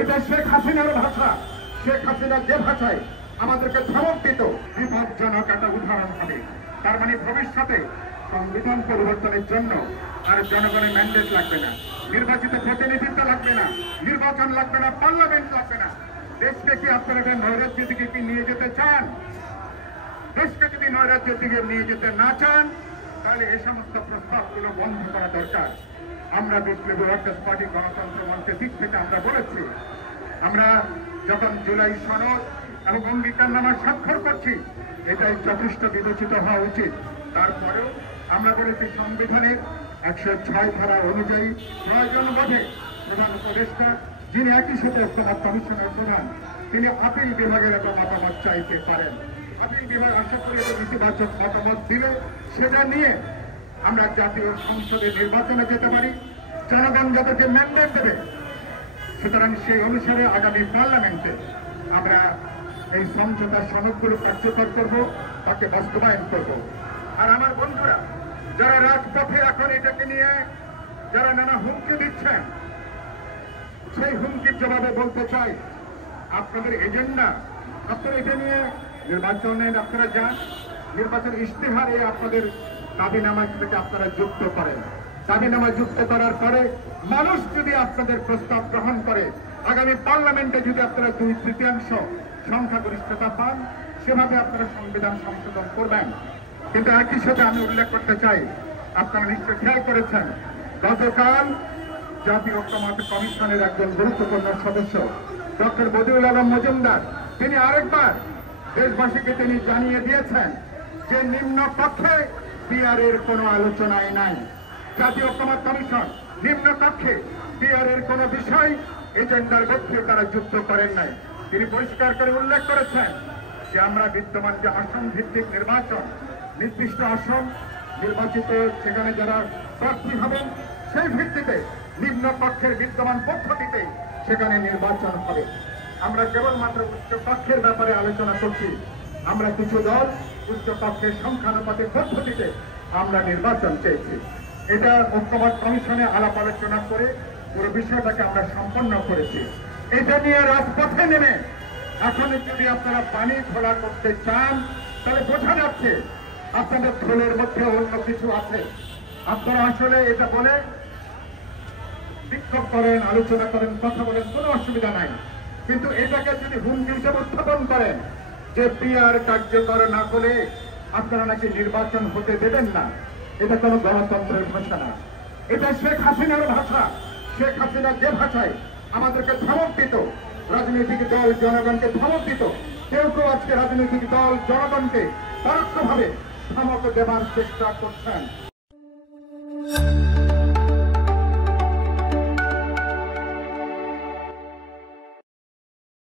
এটা শেখ হাসিনার ভাষা। শেখ হাসিনা যে ভাষায় আমাদেরকে ধমক দিত, বিপজ্জনক একটা উদাহরণ হবে। তার মানে ভবিষ্যতে সংবিধান পরিবর্তনের জন্য আর জনগণের ম্যান্ডেট লাগবে না, নির্বাচিত প্রতিনিধিত্ব লাগবে না, নির্বাচন লাগবে না, পার্লামেন্ট লাগবে না। দেশকে কি আপনারা নৈরাজ্যের দিকে কি নিয়ে যেতে চান? দেশকে যদি নৈরাজ্যের দিকে নিয়ে যেতে না চান, তাহলে এই সমস্ত প্রস্তাবগুলো বন্ধ করা দরকার। আমরা বিপ্লবী ওয়ার্কার্স পার্টি গণতন্ত্র মঞ্চের দিক থেকে আমরা বলেছি, আমরা যখন জুলাই সনদ এবং অঙ্গীকারনামা স্বাক্ষর করছি, এটাই যথেষ্ট বিবেচিত হওয়া উচিত। তারপরেও আমরা বলেছি সংবিধানের 106 ধারা অনুযায়ী প্রয়োজন বোধে প্রধান উপদেষ্টা, যিনি একই সাথে ঐক্যমত কমিশনের প্রধান, তিনি আপিল বিভাগের একটা মতামত চাইতে পারেন। আপিল বিভাগ আশা করি ইতিবাচক মতামত দিলে সেটা নিয়ে আমরা জাতীয় সংসদে নির্বাচনে যেতে পারি। জনগণ যাদেরকে ম্যান্ডেট দেবে, সুতরাং সেই অনুসারে আগামী পার্লামেন্টে আমরা এই সমঝোতার সনদগুলো কার্যকর করব, তাকে বাস্তবায়ন করব। আর আমার বন্ধুরা যারা রাজপথে এখন এটাকে নিয়ে যারা নানা হুমকি দিচ্ছেন, সেই হুমকির জবাবে বলতে চাই, আপনাদের এজেন্ডা, আপনারা এটা নিয়ে নির্বাচনে আপনারা যান, নির্বাচন ইশতেহারে আপনাদের দাবিনামা থেকে আপনারা যুক্ত করেন। দাবিনামা যুক্ত করার পরে মানুষ যদি আপনাদের প্রস্তাব গ্রহণ করে, আগামী পার্লামেন্টে যদি আপনারা 2/3 সংখ্যাগরিষ্ঠতা পান, সেভাবে আপনারা সংবিধান সংশোধন করবেন। কিন্তু একই সাথে আমি উল্লেখ করতে চাই, আপনারা নিশ্চয় খেয়াল করেছেন, গতকাল জাতীয় ঐক্যমত কমিশনের একজন গুরুত্বপূর্ণ সদস্য ডক্টর বদিউল আলম মজুমদার, তিনি আরেকবার দেশবাসীকে তিনি জানিয়ে দিয়েছেন যে নিম্ন কক্ষে পিআরের কোনো আলোচনাই নাই। জাতীয় ঐক্যমত কমিশন নিম্ন কক্ষে পিআরের কোনো বিষয় এজেন্ডার মধ্যে তারা যুক্ত করেন নাই। তিনি পরিষ্কার করে উল্লেখ করেছেন যে আমরা বিদ্যমান যে আসন ভিত্তিক নির্বাচন, নির্দিষ্ট আসন নির্বাচিত সেখানে যারা প্রার্থী হবেন, সেই ভিত্তিতে নিম্ন কক্ষের বিদ্যমান পদ্ধতিতে সেখানে নির্বাচন হবে। আমরা কেবলমাত্র উচ্চ কক্ষের ব্যাপারে আলোচনা করছি। আমরা কিছু দল উচ্চ কক্ষের সংখ্যানুপাতিক পদ্ধতিতে আমরা নির্বাচন চেয়েছি। এটা ঐক্যমত কমিশনে আলাপ আলোচনা করে পুরো বিষয়টাকে আমরা সম্পন্ন করেছি। এটা নিয়ে রাজপথে নেমে এখন যদি আপনারা পানি ঘোলা করতে চান, তাহলে বোঝা যাচ্ছে আপনাদের খোলের মধ্যে অন্য কিছু আছে। আপনারা আসলে এটা বলে বিক্ষোভ করেন, আলোচনা করেন, কথা বলেন, কোনো অসুবিধা নাই। কিন্তু এটাকে যদি হুমকি হিসেবে উত্থাপন করেন যে পিআর কার্যকর না করে আপনারা নাকি নির্বাচন হতে দেবেন না, এটা কোনো গণতন্ত্রের ভাষা না, এটা শেখ হাসিনার ভাষা। শেখ হাসিনা যে ভাষায় আমাদেরকে ধমক দিত, রাজনৈতিক দল জনগণকে ধমক দিত, কেউ কেউ আজকে রাজনৈতিক দল জনগণকে পরোক্ষভাবে ধমক দেবার চেষ্টা করছেন।